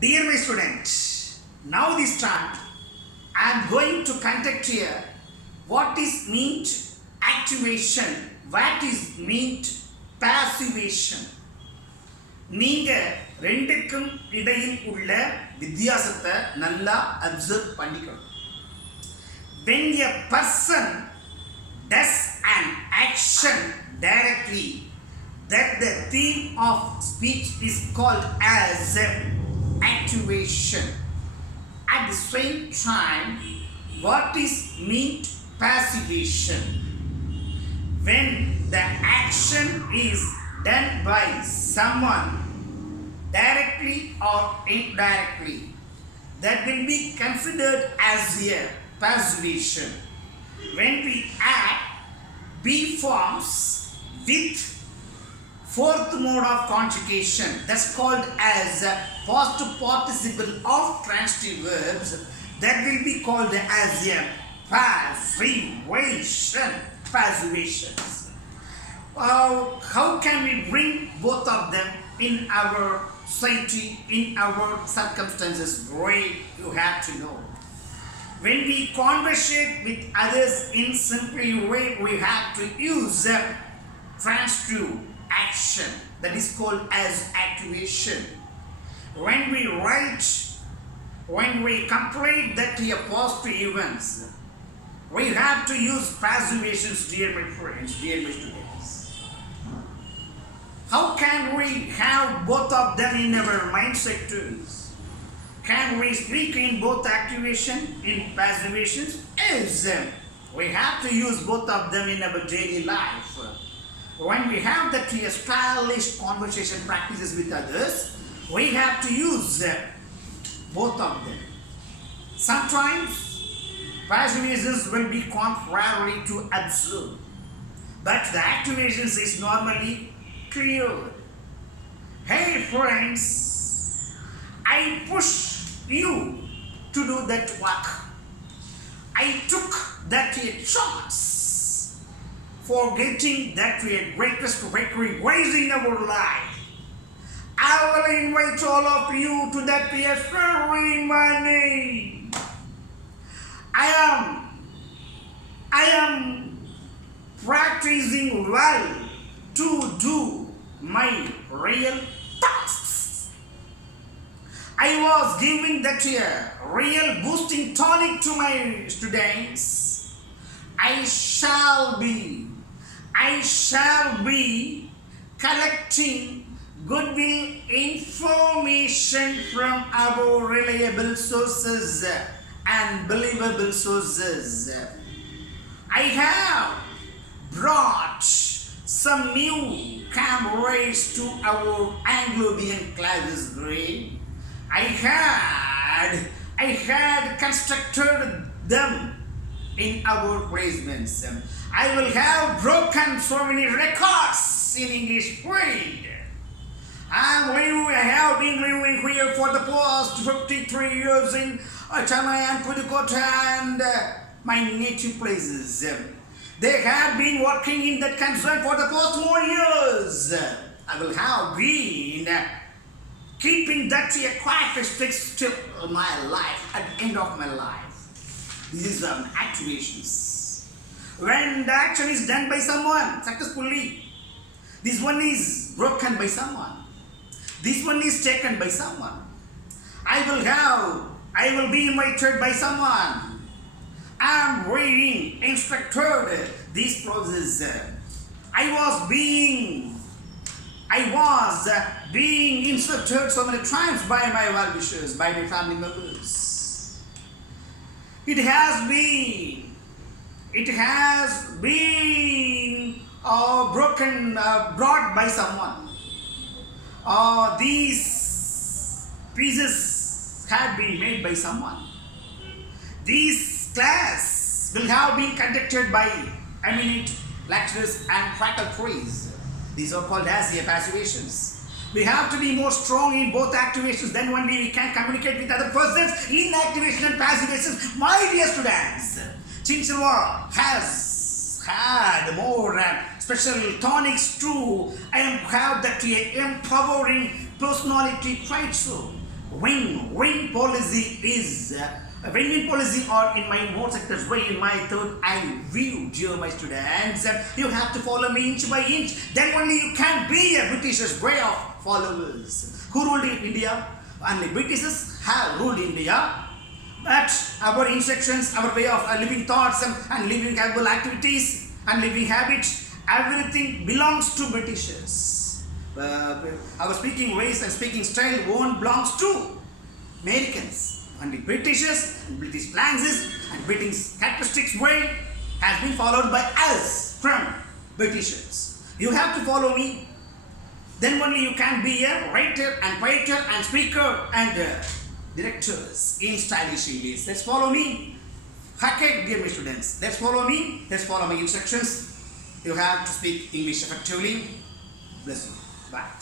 Dear my student, now this time I am going to conduct here what is meant activation, what is meant passivation. நீங்க ரெண்டுக்கும் இடையில் உள்ள வித்தியாசத்தை நல்லா observe பண்ணிக்கணும். When a person does an action directly, that the theme of speech is called as activation. At the same time, what is meant passivation? When the action is done by someone directly or indirectly, that will be considered as a passivation. When we add be forms with fourth mode of conjugation, that's called as past participle of transitive verbs, that will be called as a passivation. Passivations. How can we bring both of them in our society, in our circumstances? Great, you have to know. When we conversate with others in simple way, we have to use transitive action, that is called as activation. When we write, when we complete that to a positive events, we have to use passivations, dear my friends, dear my students. How can we have both of them in our mindset too? Can we speak in both activation, in passivations? Yes, we have to use both of them in our daily life. When we have that stylish conversation practices with others, we have to use both of them. Sometimes passivations will be contrary to observe, but the activations is normally clear. Hey friends, I push you to do that work. I took that chance for getting that greatest victory raised in our life. I will invite all of you to that ceremony. I am practicing well to do my real tasks. I was giving that real boosting tonic to my students. I shall be collecting goodwill information from our reliable sources and believable sources. I have brought some new cameras to our Anglobian classes grade. I had constructed them in our placements. I will have broken so many records in English grade. I have been living here for the past 53 years in Chennai and Pudukkottai and my native places. They have been working in that concern for the past more years. I will have been keeping that characteristics till my life, at the end of my life. This is activations. When the action is done by someone successfully, this one is broken by someone. This one is taken by someone. I will be invited by someone. I am reading, instructed this process. I was being instructed so many times by my well-wishers, by my family members. It has been brought by someone. These pieces have been made by someone. These class will have been conducted by eminent lecturers and faculties. These are called as the passivations. We have to be more strong in both activations, then only we can communicate with other persons in activation and passivations. My dear students, Chinchilla has had more special tonics too. I have that empowering personality traits. win policy is win policy or in my more sectors way in my third eye view, dear my students. You have to follow me inch by inch. Then only you can be a British's way of followers. Who ruled in India? Only Britishers have ruled India. But our instructions, our way of living thoughts and living capable activities and living habits, everything belongs to Britishers. Our speaking ways and speaking style won't belongs to Americans. Only Britishers, British plans and British characteristics way has been followed by us from Britishers. You have to follow me. Then only you can be a writer and poet and speaker and directors in stylish English. Let's follow me. Okay, dear my students, let's follow me. Let's follow my instructions. You have to speak English effectively. Bless you. Bye.